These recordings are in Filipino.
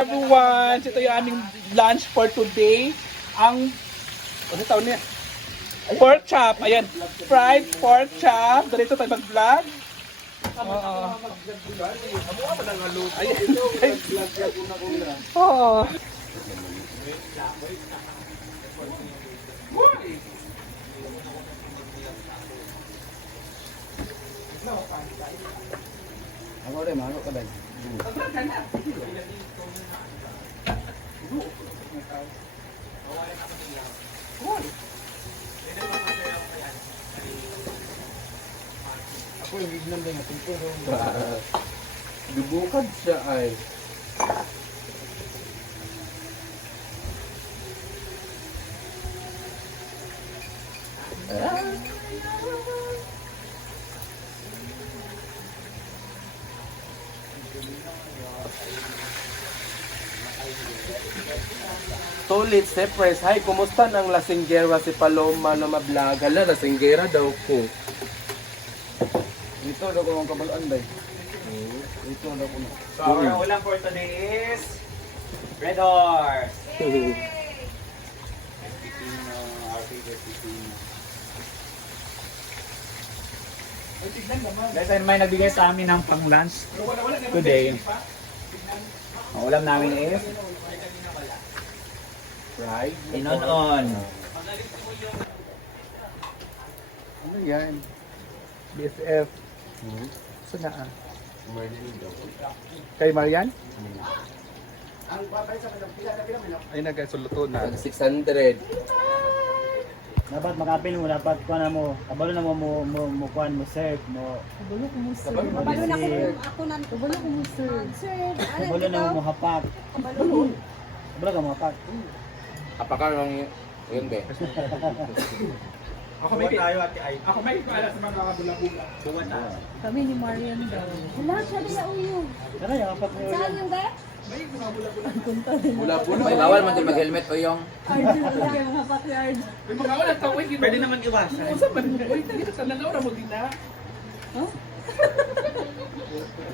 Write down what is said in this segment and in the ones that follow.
Everyone, ito yung aming lunch for today. Ang, ano tawag niya? Pork chop. Ayan, fried pork chop. Dito tayo mag-vlog. Ayan. Oo. Ako rin, manok ka ba? Ako yung gignam din natin po. Dubukad siya ay. Tulit, Sepres. Hi, kumusta ng lasinggera si Paloma na ma-vlog? Hala, lasinggera daw ko. Dito daw ko ng kabalaan day. Dito daw ko na. So our ulam for today is Red Horse. And pipino, our favorite pipino. Guys, ay may nagbigay sa amin ng pang-lunch today. Ang ulam namin is Right? Inonon. Ano yan? BSF. Saan na? Marlene daw. Kay Marian? Ay, nagkasuluto na. 600. Dapat makapin mo, dapat kuha na mo. Kabalo na mo kuhan mo serve mo. Kabalo ko mo sir. Kabalo Kabalo na sir. ako nan. Kabalo ko mo sir. Sir, Kabalo na mo hapak. Kabalo mo. Kabalo ka mo hapak. Apakah yung yun be? Ako may tayo at ako may pala sa mga kabula-bula. Buwan na. Kami ni Marian daw. Wala siya na uyo. Tara, yung hapak mo. Saan yung ba? May mga bula-bula. Punta din. Bula-bula. May bawal man din mag-helmet o yung Arjun, wala kayo mga backyard. May mga wala tawid. Pwede naman iwasan. Ano sa man? Uy, dito sa nanaw mo din na.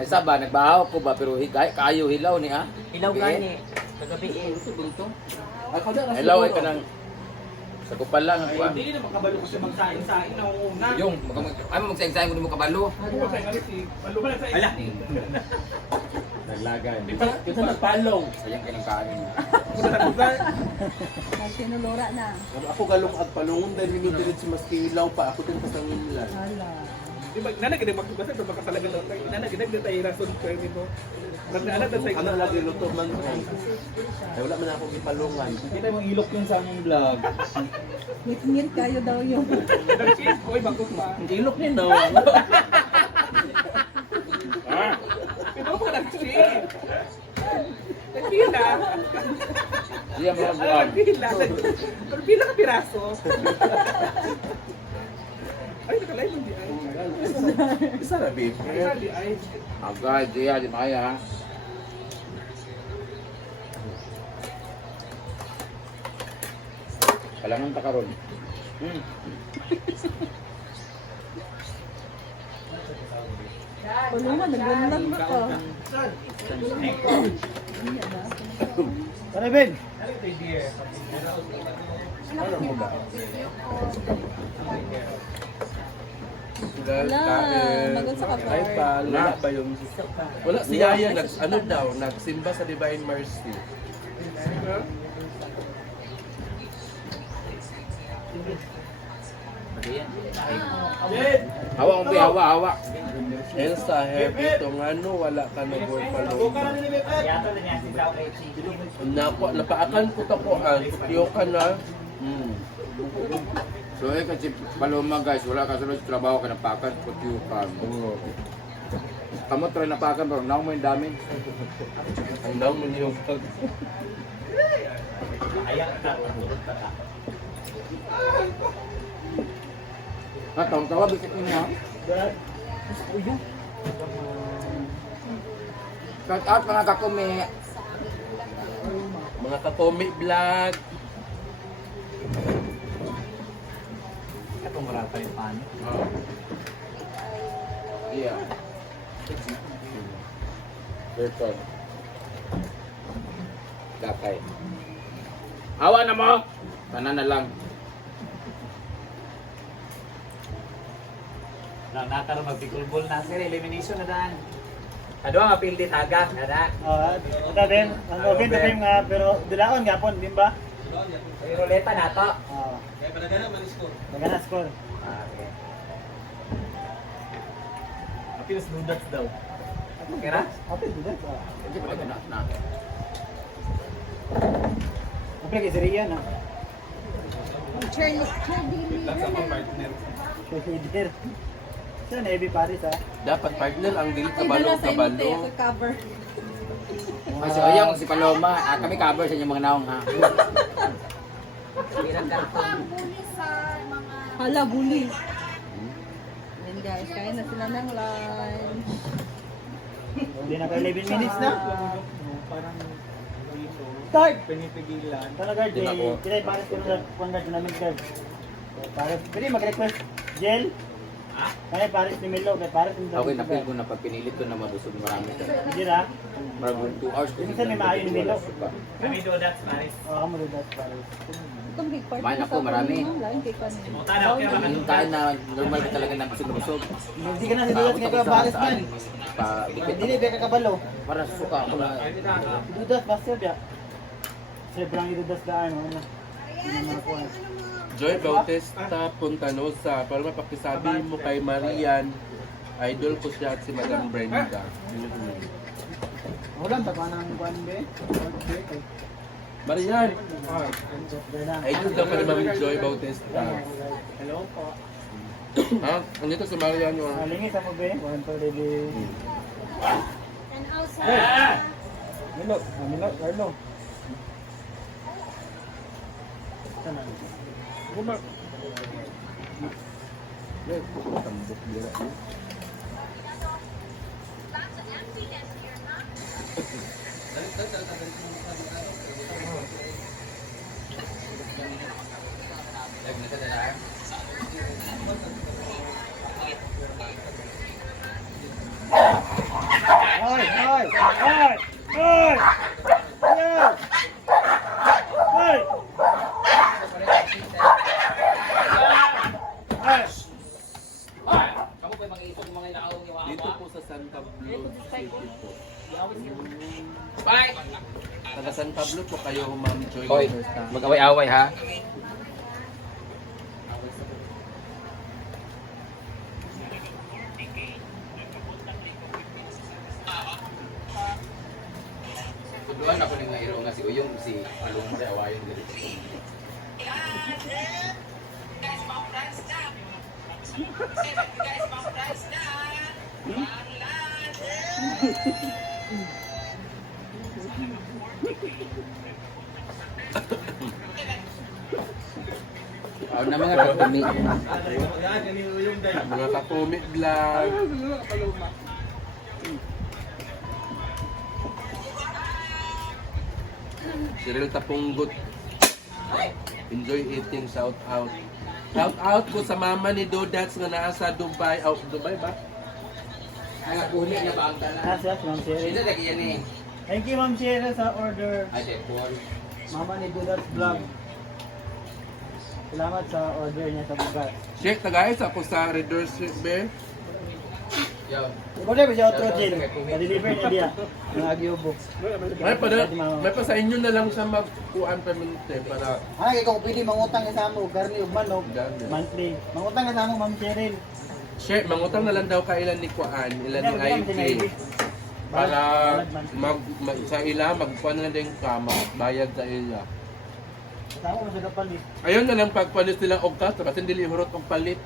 ay saba nagbahaw ko ba pero kayo hilaw ni ha. Ilaw Gabi, gani. Kagabi eh. Hilaw ay kanang sa kupal lang ang kuha. Hindi naman kabalo ko siya magsaing-saing na una. Yung ay magsaing-saing ko di mo kabalo. Ano ba sa si Maluba na sa Ala. Naglagan. Kita nagpalong. Sayang kay ng kanin. Sinulura na. Ako galong at palungon dahil minutulit si mas kilaw pa. Ako din pasangin lang. Hala. Di ba nana gid magbasa do baka talaga daw. Nana gid tayo rason ko nito. Nagdaan na sa Ano lagi luto man ko. Ay wala man ako gipalungan. Kita mo ilok yung sa aming vlog. Ngit-ngit kayo daw yung. Nag-cheese ko bagos pa. Ilok niya daw. Ito ko nag-cheese. Nagpila. Siya mo buwan. Nagpila. Nagpila ka piraso. Ay, nakalive hindi ay. Isa na babe. Hindi ay. Agad diya di maya. Kalangan ta karon. Kulungan, naglanlan ba ka? Tara, Ben. Wala, magod sa kabar. Ay pa, wala ba yung... Wala si Yaya, ano daw, nagsimba sa Divine Mercy. Hawa mo hawa hawa. Elsa, happy itong ano, wala ka na board palungan. Yato na niya si Sao Echi. Napaakan ko tapuan, kutiyo ka na. So eh kasi paloma guys, wala ka sunod trabaho ka napakan putyo ka. Kamu try napakan pero naw mo yung dami. Ang daw mo yung pag... Ayak ka. Ah, tawa bisik mo ha. Shout out mga kakumi. Mga katomi vlog. Itong marata yung pan. Iya. Betul. Gakay. Awa na mo! Tanan na lang. Lang nakaroon magpikulbol na sir, elimination na daan. Ano ang apil din agak, nada. Ito din. Ang open to game nga, pero dilaon gapon, din ba? May ruleta na to. Oo. Kaya pala score. Okay. Apil nudat daw. Kira? Apa itu dah? Hindi pa rin na. Apa lagi Syria na? Leader. Sa Navy Paris ah. Dapat partner ang dili Ay, dala sa imo tayo kabalo. sa cover. Kasi oyang si Paloma, kami cover sa inyong mga naong ha. Birang karton. Hala, bully. Then guys, kain na sila ng lunch. Hindi na kayo 11 minutes na. Start! Pinipigilan. Talaga, Din ako. Kinay Paris ko na kung na namin guys. Paris, pwede mag-request gel? Kaya Paris ni Milo, kaya Paris ni Okay, napil ko na pag pinilit ko na mabusog marami. Hindi na. Marami 2 hours ko. Minsan may maayo ni Milo. Kami do that, Maris. Oo, kamo rin that's Paris. Itong big party Kumain ako, marami. Lain kay kanina. Muta na, okay ba? Yung kain na normal ka talaga na busog na busog. Hindi ka na si Dudas ngayon Paris man. Pa, dikit Hindi ba ka kabalo? para suka ko na. Si Dudas, master biya. Sobrang idudas daan. Ano na? Hindi naman ako. Joy Bautista Puntanosa, para mapakisabi mo kay Marian, idol ko siya at si Madam Brenda. Wala, baka nang kuhan ba eh? Marian, Gana. idol daw ka ni Ma'am Joy Bautista. Hello po. Ha? Andito si Marian yung... Lingis ako ba eh? One for baby. Milo, Milo, Carlo. Sana. Tambok dira. Hoy, hoy, hoy, hoy! Ayaw! Hoy! Dito po sa San Pablo City po. Bye! Taga San Pablo po kayo, Ma'am Joy Hoy, Bautista. mag-away-away ha. Tuduan ako ng nairo nga si Uyong si Along sa awayon dito. Ako na mga katumi. Mga katumit lang. Cyril Tapunggot. Enjoy eating, shout out. Shout out ko sa mama ni Dodats nga naa sa Dubai. Oh, Dubai ba? Ang puli niya ba ang tanan? Gracias, Ma'am Sino Cheryl. na kaya ni? Thank you, Ma'am Cheryl, sa order. Ay, Paul. Mama ni Dudas Vlog. Salamat sa order niya sa bugas. Check ta guys, ako sa Redor Street Bear. Yo. Ikaw na ba siya outro, Jill? Pa-deliver niya diya. Ng Agyobo. May pa sa inyo na lang siya magkuhan permanente para Ay, ikaw pwede mangutang ka sa mo, karni ug manok. Dami. Monthly. Mangutang ka sa mo, Ma'am Cheryl. share, mangutang na lang daw ka ilan ni Kuan, ilan ni IP. Para sa ila, magkuhan na lang din ka, magbayad sa ila. Kasama mo sa kapalit. Ayun na lang pagpalit nilang ogkas, tapos hindi lihurot ang palit.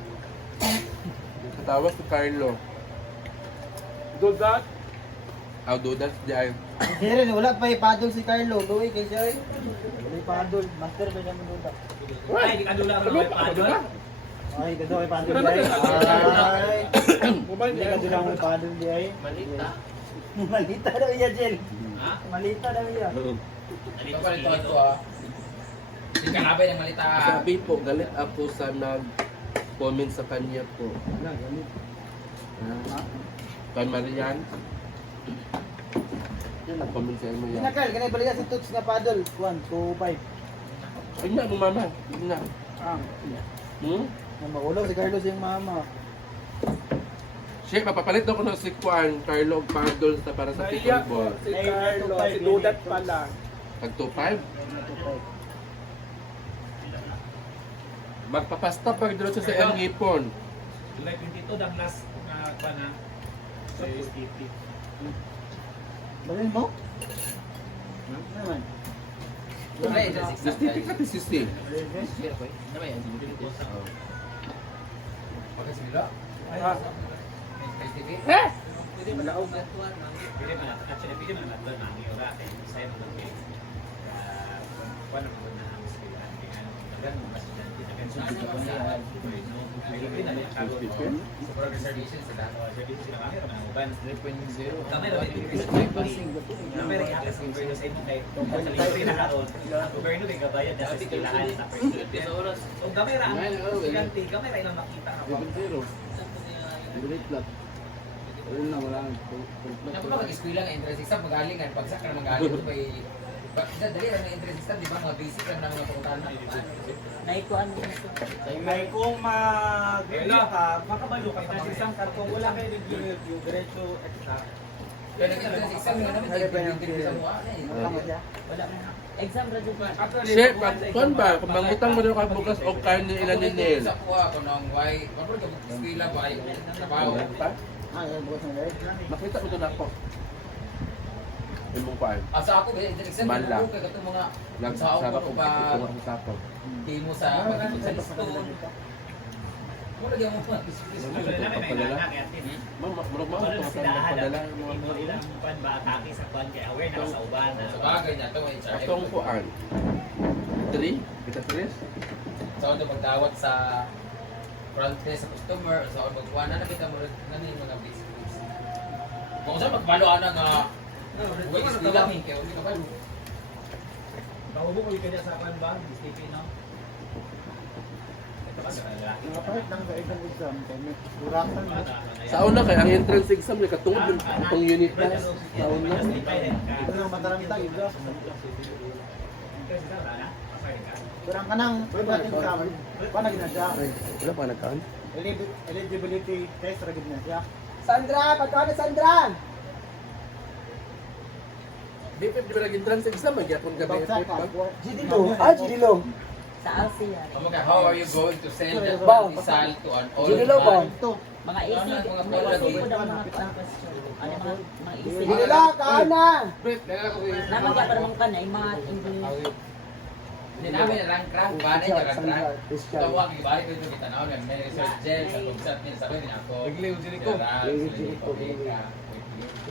Katawas si Carlo. Dudat. Dudas di ay. Cheryl, wala pa ipadol si Carlo. Luwi kay siya eh. Wala ipadol. Master ba niya mo doon? Ay, di kadula ro may paadol. Ay, gado ay padol di ay. Ay. Kumain Hindi ka doon ang padol di ay. Malita. Malita daw iya, Jill. Malita daw iya. Ito pa rin to ah. Si Kalabay ng malita. Sabi po, galit ako sa nag-comment sa kanya po. Kan Marian. Comment sa imo yan. Pinakal, kanay balikan sa Toots nga paddle. 1, 2, 5. Ay na, mo mama. Ay na. Ah, Hmm? maulog si Carlos yung mama. Shit, mapapalit daw ko ng si Juan, Carlo, Paddles na para sa Naiya pickleball. si Carlo, si Dudat pala. Tag 2.5. Magpapasta pag diretso sa El Ngipon. July 22 ang last na pa na sa STP. Balin mo? Ano naman? Gusti ka ti sisi. Ah, Pwede man actually pwede man natlan na ni ora kay say mo kay kuan mo na ang sila ni ano dagan mas dito kan sa dito ko na pwede na ni kago sa para reservation sa dano service na kami na ban 3.0 kami ra kami ra access ko pero sa inyo kay libre na karon gobyerno kay gabayad sa silahan sa presidente so kami ra estudyante kami ra ilang makita nga Una wala. Ano ba mag-eskwela nga interest exam magalingan pagsak ka magaling ito may dali lang na interest exam di ba mga basic lang na mga pangutana. Naikuan mo. May kung mag-review ka, makabalo ka sa isang kartong wala kayo review, diretso extra. Kaya nag-interest exam nga namin tayo interview sa mga Wala na. Exam ra jud. Shit, kuan ba? Kung mangutang mo rin ka bukas o kain ni ilan ni Nel. sa kuha ko nang why kapag ka eskwela ba ay trabaho. Bukas ng guys. Makita ko ito na ako. Imong kuan. Asa ako ba interest exam Bala. ko kay katong mga Nagsasara ko pa sa ako. mo sa pagkakot sa listoon. Mo lagi mo pa. Mama, murag mo Wala ito sila ka padala hada. mo Ito ilang pan ba atake sa pan kay aware na sa uban na. Sa bagay na to ay charge. Atong kuan. 3, kita 3. Sa ano magdawat sa front desk sa customer sa ano magkuha na nakita mo ngani mga business. Kung sa magbalo ana nga Uy, iskwela min kay uli ka ba? Bawo ko kanya sa pan ba? STP no. Ito ba sa lalaki? Nakapahit lang sa exam kami. Burakan mo. Sa una kay ang entrance exam ni katungod yung atong unit test. Sa una. Ito lang mataramita, ibra. Kurang ka nang exam. Paano gina siya? Wala pa nagkaan. Eligibility test, ragid na siya. Sandra, pagkano Sandra? Di pa di ba nag-entrance exam magyapon gabi Bagsak effort ka. pag. GD Lo. Sa Alcia. Okay, how are you going to send that Bao. result to an all GD Lo ba? Ito. Mga easy, Mga mga bola, easy di. po daw mga question. Ano mga easy. GD Lo, kanan. Naman ka pa naman ka na, math, English. Hindi namin rank ba na yung rank. Tawag yung balik ko kita na ako may research gel sa concept niya sa akin ako. Bigli ujiri ko. Na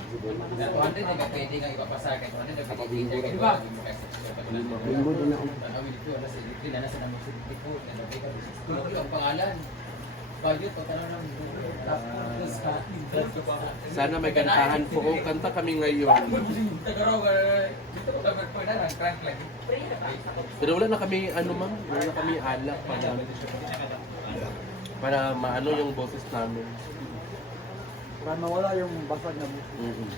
200 na pwede kang ipapasa kay 200 na pwede di ba? Linggo din ako. Tanawin dito na sa ilipin na sa namang ko na nabay ka. Tulog ang pangalan. Bagyo to tanong lang. Sana may kantahan po. Kanta kami ngayon. Tagaraw ka. Dito ko dapat pa na rank lagi. Pero wala na kami ano ma'am, wala na kami alak para maano yung boses namin. Para mawala yung basag na buto. Mm-hmm.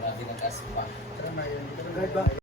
Grabe nag-aspa. Guide ba?